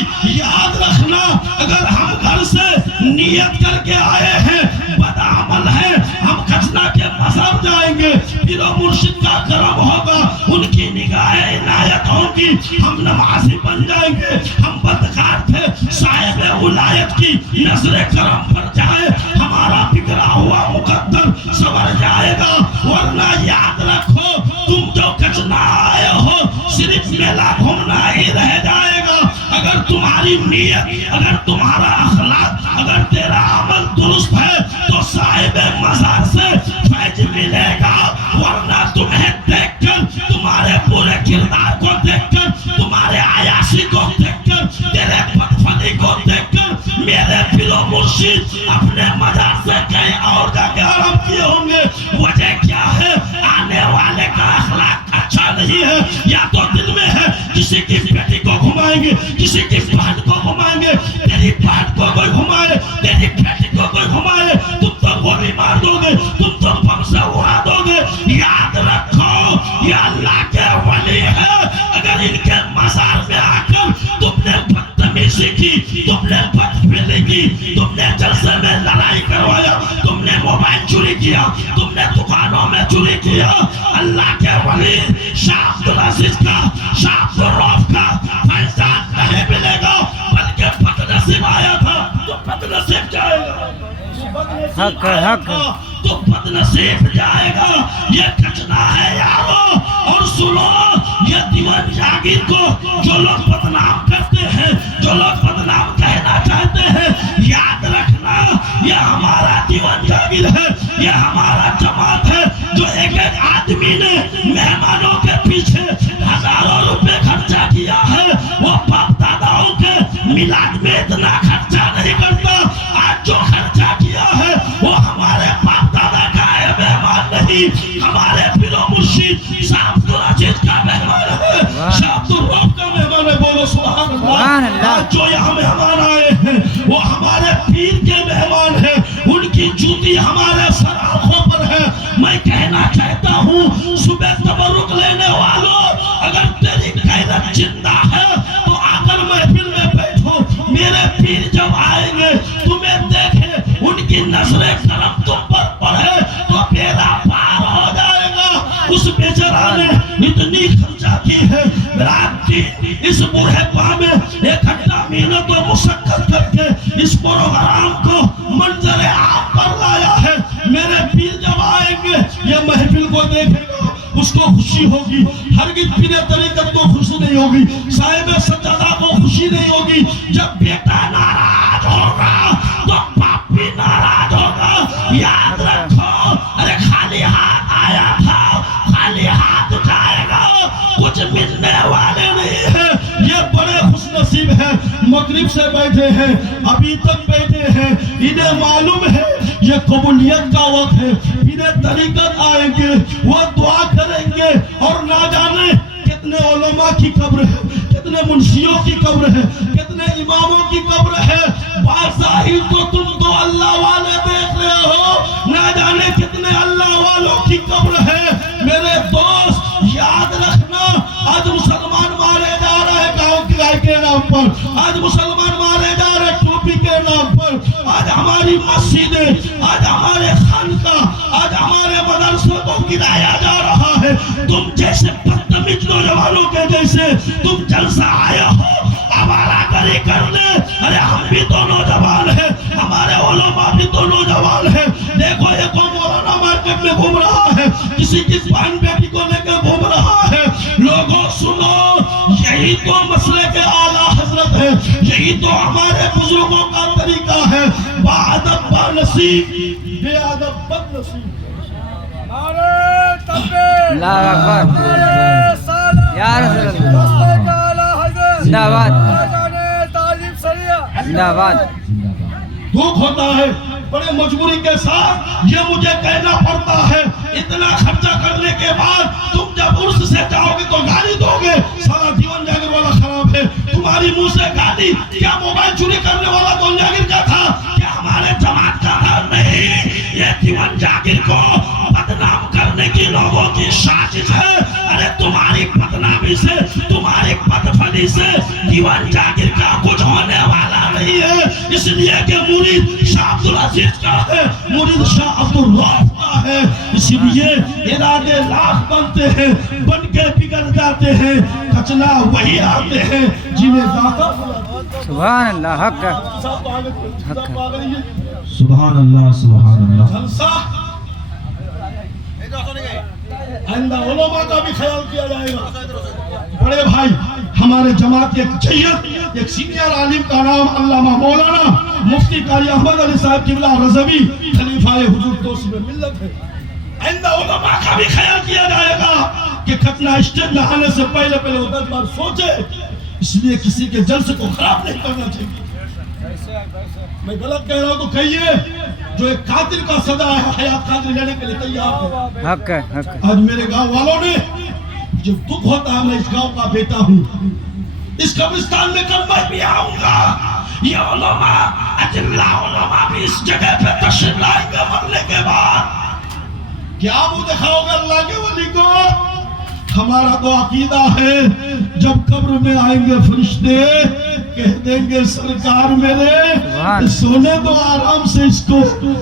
بھائی یاد رکھنا، اگر ہم گھر سے نیت کر کے آئے ہیں بدعمل ہے، ہم کھچنا کے مزار جائیں گے، پھر وہ مرشد کا کرم ہوگا، ان کی نگاہ عنایت ہوگی، ہم نمازی بن جائیں گے، ہم بدکار تھے، صاحب ولایت کی نظر کرم پر جائے، ہمارا بگڑا ہوا مقدر سنور جائے گا، ورنہ یاد رکھو تم جو کچنا آئے ہو صرف میلہ گھومنا ہی رہ جائے گا۔ اگر تمہاری نیت، اگر تمہارا اخلاق، اگر تیرا عمل درست ہے تو صاحب مزار سے فیض ملے گا، ورنہ تمہیں دیکھ کر، تمہارے پورے کردار کو دیکھ کر، تمہارے عیاشی کو دیکھ کر، تیرے پتفلی کو دیکھ کر میرے پیر و مرشد اپنے مزار سے کہیں اور جا کے آرام کیے ہوں گے۔ وجہ کیا ہے؟ آنے والے کا اخلاق اچھا نہیں ہے، یا تو دل میں ہے کسی کی بیٹی کو گھمائیں گے، کسی کی بہن کو گھمائیں گے، تیری بہن کو کوئی گھمائے، تیری بیٹی کو کوئی گھمائے، تم تو گولی مار دو گے، تم تو بم سے اڑا دو گے۔ یاد رکھو یہ اللہ کے ولی ہے، اگر ان کے مزار میں آ کر تم نے بدتمیزی کی، تم نے بدفعلی کی، تم نے جلسے میں لڑائی کروایا، تم نے موبائل چوری کیا، تم نے دکانوں میں چوری کیا، اللہ کے ولی شاہ عبدالعزیز کا، شاہ عبدالرؤف کا فیضان نہیں ملے گا، بلکہ بدنصیب آیا تھا تو بدنصیب جائے گا، حق ہے، حق ہے، تو بدنصیب جائے گا۔ یہ کچنا ہے یارو، اور سنو یہ دیوان جاگیر کو جو لوگ بدنام کرتے ہیں، جو لوگ بدنام کہنا چاہتے ہیں، یاد رکھنا یہ ہمارا دیوان جاگیر ہے، یہ ہمارا جماعت ہے، جو ایک ایک آدمی نے مہمانوں کے پیچھے ہزاروں روپے خرچہ کیا ہے، وہ باپ داداؤں کے میلاد میں اتنا خرچہ نہیں کرتا۔ آج جو خرچہ کیا ہے وہ ہمارے باپ دادا کا ہے مہمان نہیں، ہمارے پیر و مرشد شاہ عبدالعزیز کا مہمان ہے، شاہ عبدالرؤف کا مہمان ہے، بولو سبحان اللہ۔ آج جو یہاں مہمان آئے ہیں وہ ہمارے پیر کے مہمان ہیں، ان کی جوتی ہمارے سر آنکھوں پر ہے۔ میں کہنا چاہتا ہوں صبح تبرک لینے والوں، اگر تیری غیرت زندہ ہے تو آ کر محفل میں بیٹھو، میرے پیر جب آئیں گے تمہیں دیکھے، ان کی نظر کرم تم پر پڑے تو بیڑا پار ہو جائے گا۔ اس بیچارہ نے اتنی خرچہ کی ہے، رات کی اس بوڑھے پا میں ایک گھنٹہ محنت و مشقت کر کے اس پروگرام کو منظر عام پر لایا ہے۔ میرے پیر جب آئیں گے یہ محفل کو دیکھے گا، اس کو خوشی ہوگی، ہرگز پیر طریقت کو خوشی نہیں ہوگی، صاحب سجادہ کو خوشی نہیں ہوگی۔ جب بیٹا ناراض ہوگا تو باپ بھی ناراض ہوگا۔ یاد رکھو ارے خالی ہاتھ آیا تھا، خالی ہاتھ جائے گا، کچھ ملنے والے نہیں ہیں۔ یہ بڑے خوش نصیب ہیں، مغرب سے بیٹھے ہیں، ابھی تک بیٹھے ہیں، انہیں معلوم ہے یہ قبولیت کا وقت ہے، انہیں طریقت آئیں گے، وہ دعا کریں گے، اور نہ جانے کتنے علماء کی قبر ہے، کتنے منشیوں کی قبر ہے، کتنے اماموں کی قبر ہے۔ بظاہر تو تم تو اللہ والے دیکھ رہے ہو، نہ جانے کتنے اللہ والوں کی قبر ہے۔ میرے دوست یاد رکھنا، آج مسلمان مارے جا رہے ہیں گاؤں کی گائے کے نام پر، آج مسلمان مارے جا رہے ہیں ٹوپی کے نام پر، آج ہماری مسجدیں، آج ہمارے خانقاہ، آج ہمارے مدرسوں کو گرایا جا رہا ہے۔ تم جیسے بدتمیز نوجوانوں کے جیسے تم جلسہ آئے ہو ہمارا گری کرنے، ارے ہم بھی تو نوجوان ہیں، ہمارے علماء بھی تو نوجوان ہیں۔ دیکھو یہ کو مولانا مارکیٹ میں گھوم رہا ہے، کسی کی بہن بیٹی کو لے کے گھوم رہا ہے۔ لوگوں سنو، یہی تو مسئلے کے اعلیٰ حضرت ہے، یہی تو ہمارے بزرگوں کا طریقہ ہے۔ باادب بانصیب، بے ادب بد نصیب۔ نعرہ تکبیر، اللہ اکبر، نعرہ صلاۃ، یا رسول اللہ، دستِ کا اعلیٰ حضرت، زندہ باد، خواجہ تعظیم سریہ، زندہ باد۔ دکھ ہوتا ہے، بڑے مجبوری کے ساتھ یہ مجھے کہنا پڑتا ہے، اتنا خرچہ کرنے کے بعد تم جب عرس سے جاؤ گے تو گالی دو گے، سارا دیوان جاگیر والا خراب ہے، تمہاری منہ سے گالی، کیا موبائل چوری کرنے والا دیوان جاگیر کا تھا؟ کیا ہمارے جماعت کا تھا؟ نہیں، یہ دیوان جاگیر کو بدنام کرنے کرنے کی لوگوں کی سازش ہے. ارے تمہاری بدنامی سے, تمہاری بدفعلی سے دیوان جاگیر کا کچھ ہونے والا نہیں ہے. اس لیے کہ مرید شاہ عبدالعزیز کا ہے, مرید شاہ عبدالرؤف کا ہے. اس لیے ارادے لاکھ بنتے ہیں, بن کے بگڑ جاتے ہیں. کچلا وہی آتے ہیں جنہیں داتا. سبحان اللہ. حق ہے. سبحان اللہ, سبحان اللہ. جلسہ آئندہ علماء کا بھی خیال کیا جائے گا. بڑے بھائی ہمارے جماعت کے ایک جیت, ایک سینئر عالم کا نام علامہ مولانا مفتی قاری احمد علی صاحب قبلہ رضوی خلیفہ حضور دوست میں ملت ہے. آئندہ علماء کا بھی خیال کیا جائے گا کہ ختنہ اسٹیج میں آنے سے پہلے وہ 10 بار سوچے. اس لیے کسی کے جلسے کو خراب نہیں کرنا چاہیے. میں غلط کہہ رہا ہوں تو کہیے. جو ایک قاتل کا سزا ہے حیات قادری لینے کے لیے تیار ہے. حق ہے. حق ہے. آج میرے گاؤں والوں نے جو دکھ ہوتا ہے, میں اس گاؤں کا بیٹا ہوں, اس قبرستان میں کل میں بھی آؤں گا. یہ علماء اجلہ علماء بھی اس جگہ پہ تشریف لائیں گے مرنے کے بعد. کیا منہ دکھاؤ گے اللہ کے ولی کو؟ ہمارا تو عقیدہ ہے جب قبر میں آئیں گے فرشتے کہہ دیں گے سرکار میرے سونے تو آرام سے اس کو,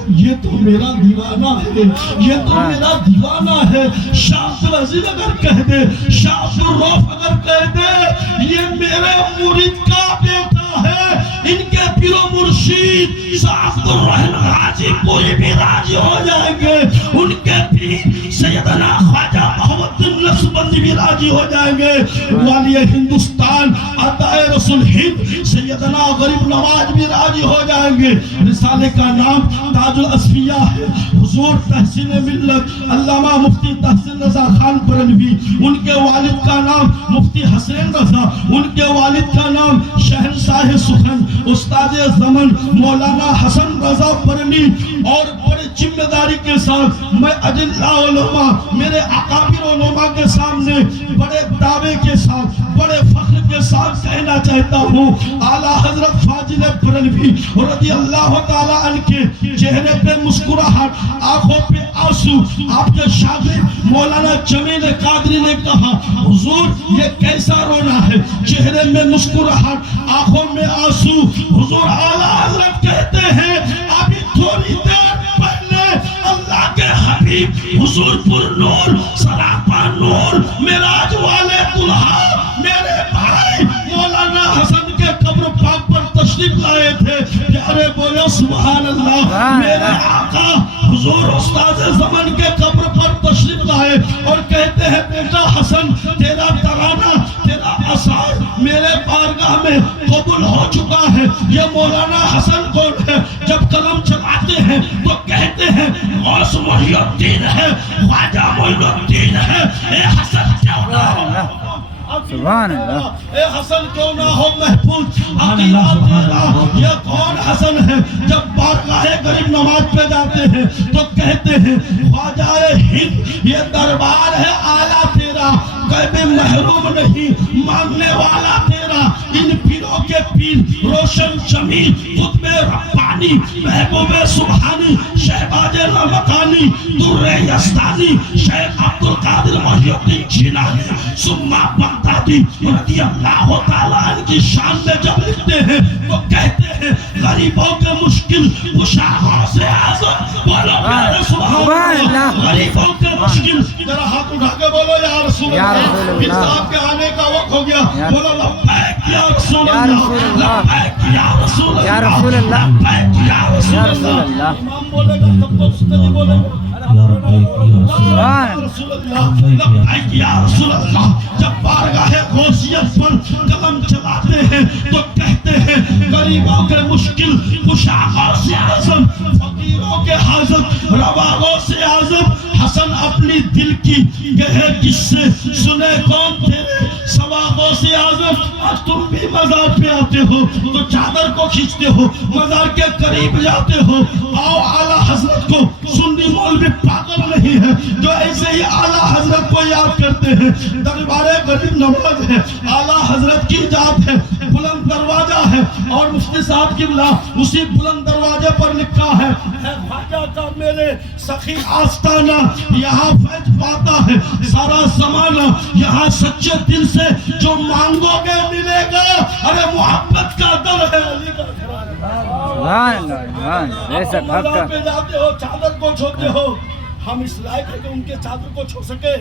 یہ تو میرا دیوانہ ہے, یہ تو میرا دیوانہ ہے. شاہ عبدالعزیز اگر کہہ دے, شاہ عبدالرؤف اگر کہہ دے یہ میرے مرید کا بیٹا ہے, ان کے پیر و مرشید شاہ عبدالرحیم حاجی پوری بھی راضی ہو جائیں گے. ان کے پیر سیدنا خواجہ محمد بن نقشبندی بھی راضی ہو جائیں گے. والی ہندوستان عطائے رسول ہند سیدنا غریب نواز بھی راضی ہو جائیں گے. رسالے کا نام تاج الاصفیاء ہے. حضور تحسین ملت علامہ مفتی تحسین رضا خان برنوی, ان کے والد کا نام مفتی حسین رضا, ان کے والد کا نام شہنشاہ سخن استاد زمن مولانا حسن رضا برنی. اور بڑی ذمہ داری کے ساتھ میں اجلہ علماء میرے اکابر علماء کے سامنے بڑے دعوے کے ساتھ بڑے فخر کے ساتھ کہنا چاہتا ہوں, اعلیٰ حضرت فاضل برنوی رضی اللہ تعالیٰ عنہ کے چہرے پہ مسکراہٹ, آنکھوں پہ آنسو. آپ کے شاگرد مولانا جمیل قادری نے کہا حضور یہ کیسا رونا ہے, چہرے میں مسکراہٹ آنکھوں میں آنسو. حضور اعلیٰ حضرت کہتے ہیں ابھی تھوڑی دیر پہلے اللہ کے حبیب حضور پر نور سراپا نور معراج والے دلہا میرے بھائی مولانا حسن کے قبر پاک پر تشریف لائے تھے. پیارے بولو سبحان اللہ. میرے آقا حضور استاد زمن کے قبر پر تشریف لائے اور کہتے ہیں بیٹا حسن تیرا ترانہ تیرا اثار میرے بارگاہ میں قبول ہو چکا ہے. یہ مولانا حسن کون ہے؟ جب قلم چلاتے ہیں تو کہتے ہیں غوث محی الدین ہے, خواجہ معین الدین ہے. اے حسن کیوں نہ ہو, سبحان اللہ. اے حسن کیوں نہ ہو محفوظ عقیدہ تیرا. یہ کون حسن ہے؟ جب بارگاہ غریب نواز پہ جاتے ہیں تو کہتے ہیں خواجہ ہند یہ دربار ہے اعلیٰ تیرا, کبھی محروم نہیں مانگنے والا تیرا. ان پیروں کے پیر روشن جمیل قطب ربانی محبوب سبحانی شہباز لمکانی در یزدانی شیخ عبدالقادر محی الدین جیلانی سما بغدادی رضی اللہ تعالیٰ عنہ کی شان میں جب لکھتے ہیں تو کہتے ہیں غریبوں کے مشکل کشا سے اعظم. بولو میرے سبحان اللہ. غریبوں کے مشکل, ذرا ہاتھ اٹھا کے بولو یا رسول اللہ. پھر صاحب کے آنے کا وقت ہو گیا. بولو لبیک یا رسول اللہ, لبیک یا رسول اللہ, لبیک یا رسول اللہ. امام بولے گا تب تو سنی بولے گا رسول اللہ, لبیک یا رسول اللہ. جب بارگاہ غوثیت پر قلم چلاتے ہیں تو کہتے ہیں غریبوں کے مشکل کشا غوث اعظم, فقیروں کے حاجت روا غوث اعظم. حسن اپنی دل کی گہر قصے سنے کون تیرے سوا غوث اعظم. آج تم بھی مزار پہ آتے ہو تو چادر کو کھینچتے ہو, مزار کے قریب جاتے ہو. آؤ اعلیٰ حضرت کو, سنی مولوی پاگل نہیں ہے جو ایسے ہی اعلیٰ حضرت کو یاد کرتے ہیں. دربار غریب نواز ہے, اعلیٰ حضرت کی ذات ہے, بلند بلند دروازہ ہے اور مفتی صاحب قبلہ اسی بلند دروازے پر لکھا ہے اے خواجہ کا میرے سخی آستانہ یہاں فیض پاتا ہے سارا زمانہ یہاں سچے دل سے جو مانگو گے ملے گا ارے محبت کا در ہے علی کا سبحان اللہ بے شک حق مولا ہے پہ جاتے ہو چادر کو چھوتے ہو ہم اس لائق ہے کہ ان کے چادر کو چھو سکے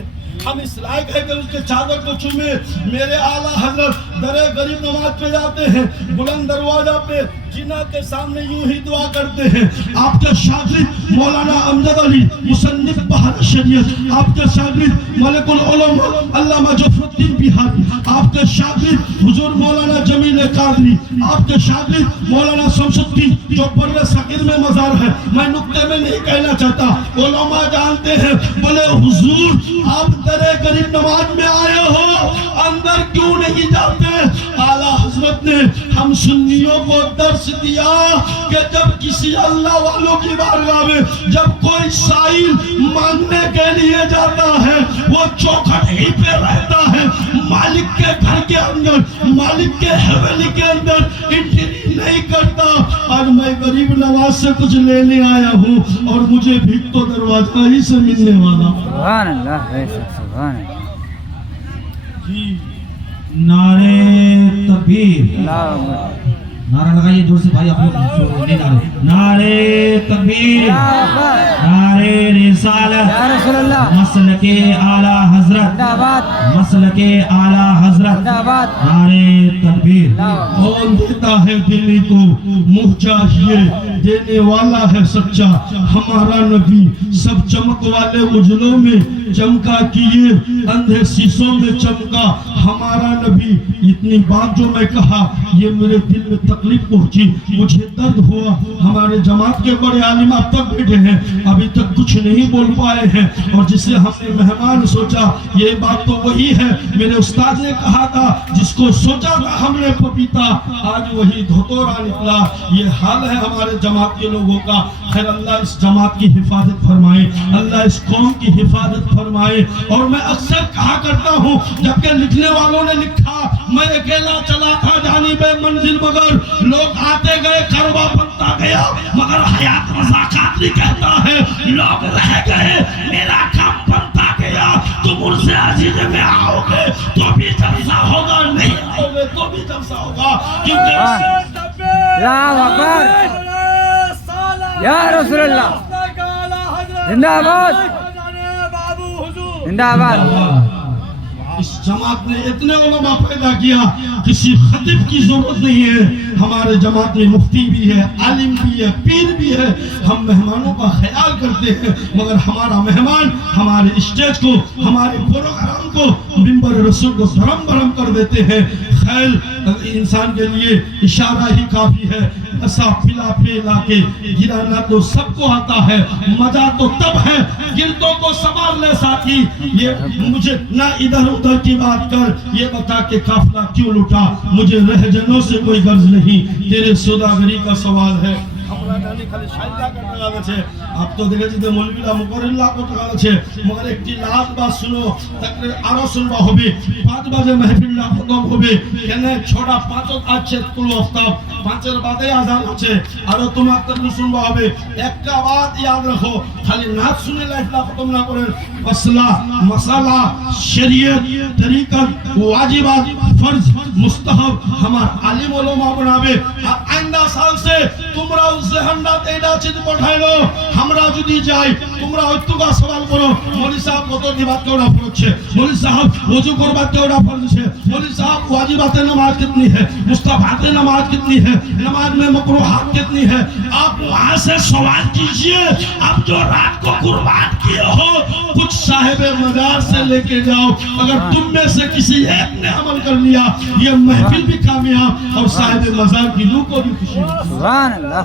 ہم اس لائق ہے کہ اس کے چادر کو چومے میرے اعلیٰ حضرت در غریب نماز پہ جاتے ہیں بلند دروازہ پہ جنہ کے سامنے یوں ہی دعا کرتے ہیں آپ کے شاگرد مولانا امجد علی مصنف بہار شریعت آپ کے شاگرد ملک العلماء علامہ جعفر الدین بہاری آپ کے شاگرد حضور مولانا جمیل قادری آپ کے شاگرد مولانا شمس الدین جو بر صغیر میں مزار ہے میں نقطے میں نہیں کہنا چاہتا علماء جانتے ہیں بولے حضور آپ در غریب نماز میں آئے ہو اندر کیوں نہیں جاتے اعلیٰ حضرت نے ہم سنیوں کو درس دیا کہ جب کسی اللہ والوں کی بارگاہ میں جب کوئی سائل مانگنے کے لیے جاتا ہے وہ چوکھٹ ہی پہ رہتا ہے مالک کے گھر کے اندر مالک کے حویلی کے اندر انٹری نہیں کرتا اور میں غریب نواز سے کچھ لینے آیا ہوں اور مجھے بھی تو دروازہ ہی سے ملنے والا سبحان اللہ بے شک سبحان اللہ نعرے تکبیر اللہ اکبر نعرہ لگائیے جوڑ سے بھائی آپ لوگ نہیں نعرے تکبیر نعرے رسالت یا رسول اللہ مسلک اعلیٰ حضرت زندہ باد مسلک اعلیٰ حضرت زندہ باد نعرے تکبیر کون دیتا ہے دلی کو منہ چاہیے دینے والا ہے سچا ہمارا نبی سب چمک والے اجلوں میں چمکا کیے اندھے سیسوں میں چمکا ہمارا نبی اتنی بات جو میں کہا یہ میرے دل میں تکلیف پہنچی مجھے درد ہوا ہمارے جماعت کے بڑے عالم اب تک بیٹھے ہیں ابھی تک کچھ نہیں بول پائے ہیں اور جسے ہم نے مہمان سوچا یہ بات تو وہی ہے میرے استاد نے کہا تھا جس کو سوچا تھا ہم نے پپیتا آج وہی دھوتورا نکلا یہ حال ہے ہمارے جماعت کے لوگوں کا خیر اللہ اس جماعت کی حفاظت فرمائے اللہ اس قوم کی حفاظت فرمائے اور میں اکثر کہا کرتا ہوں جبکہ لکھنے والوں نے لکھا میں اکیلا چلا تھا جانب منزل مگر لوگ آتے گئے کعبہ بنتا گیا مگر حیات رضا قادری کہتا ہے لوگ رہ گئے میرا کام بنتا گیا تم ان سے عزیز میں آؤ گے تو بھی جلسہ ہوگا نہیں آؤ گے تو بھی جلسہ ہوگا کیونکہ اللہ اکبر یا رسول اللہ زندہ باد زندہ باد اس جماعت نے اتنے علماء پیدا کیا کسی خطیب کی ضرورت نہیں ہے ہمارے جماعت میں مفتی بھی ہے عالم بھی ہے پیر بھی ہے ہم مہمانوں کا خیال کرتے ہیں مگر ہمارا مہمان ہمارے اسٹیج کو ہمارے پروگرام کو منبر رسول کو دھرم برم کر دیتے ہیں خیر انسان کے لیے اشارہ ہی کافی ہے ایسا پھلا پھیلا کے گرانا تو سب کو آتا ہے مزہ تو تب ہے گردوں کو سنبھال لے ساتھی یہ مجھے نہ ادھر ادھر کی بات کر یہ بتا کہ قافلہ کیوں لٹا مجھے رہجنوں سے کوئی غرض نہیں تیرے سوداگری کا سوال ہے ہمارا جانی خالی شاہدہ کا ٹکانا چھے آپ تو دیکھے جیتے مولوی اللہ مقرر اللہ کو ٹکانا چھے مگر ایک لاز بات سنو تقریر آرہ سنوا ہوبی 5 بجے محفل اللہ ختم ہوبی کہنے چھوڑا 5 آج چھے کلو افتاب 5 باتیں آزان چھے آرہ تم اکتر نو سنوا ہوبی ایک کا بات یاد رکھو خالی نات سننے اللہ ختم نہ کریں مسئلہ مسئلہ شریعت طریقت واجبات فرض مستحب ہمارا عالم علماء بنابے آئندہ سال سے تمہرا اسے ہنڈا تیڑا چیز پڑھائے لو ہمرا جدی جائے تمہرا اتو کا سوال کرو مولی صاحب کو تو دیبات کے اوڑا فرق چھے مولی صاحب وضو قربات کے اوڑا فرض چھے مولی صاحب واجبات نماز کتنی ہے مستحبات نماز کتنی ہے نماز میں مکروہات کتنی ہے آپ وہاں سے سوال کیجئے آپ جو رات کو قربان کیے ہو کچھ صاحب مزار سے لے کے جاؤ اگر تم میں سے کسی ایک نے عمل کر لیا یہ محفل بھی کامیاب اور صاحب مزار کی روح کو بھی خوشی سبحان اللہ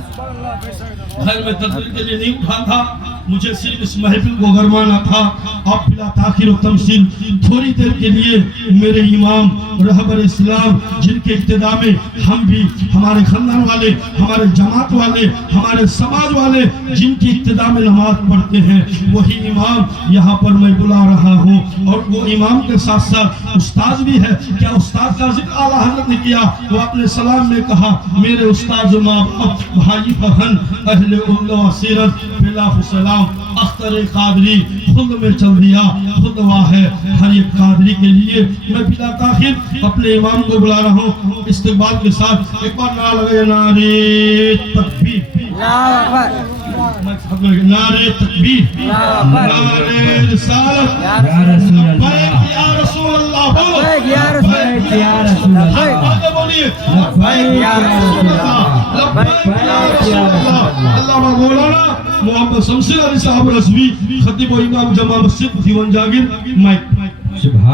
خیر میں تقریر کے لیے نہیں اٹھا تھا, مجھے صرف اس محفل کو گرمانا تھا. آپ بلا تاخیر و تمثیل تھوڑی دیر کے لیے میرے امام رہبر اسلام جن کے اقتداء میں ہم بھی, ہمارے خاندان والے, ہمارے جماعت والے, ہمارے سماج والے جن کی اقتداء میں نماز پڑھتے ہیں, وہی امام یہاں پر میں بلا رہا ہوں. اور وہ امام کے ساتھ ساتھ استاد بھی ہے. کیا استاد کا ذکر اعلیٰ حضرت نے کیا؟ وہ اپنے سلام میں کہا میرے استاد ماں باپ بھائی بہن اہل عمر و سیرت بلا سلام. اختر قادری خود میں چل دیا, خود واہ ہے ہر ایک قادری کے لیے. میں بلا تاخیر اپنے امام کو بلا رہا ہوں استقبال کے ساتھ. ایک بار نعرہ لگائے نعرہ تکبیر, نعرہ تکبیر, نعرہ رسالت, یا رسول لبیک یا رسول اللہ, لبیک یا رسول یا رسول اللہ, آگے بولیے لبیک یا رسول اللہ, لبیک یا رسول اللہ. علامہ مولانا محمد شمسی علی صاحب رضوی خطیب و امام جامع مسجد دیوان جاگیر. مائک. سبحان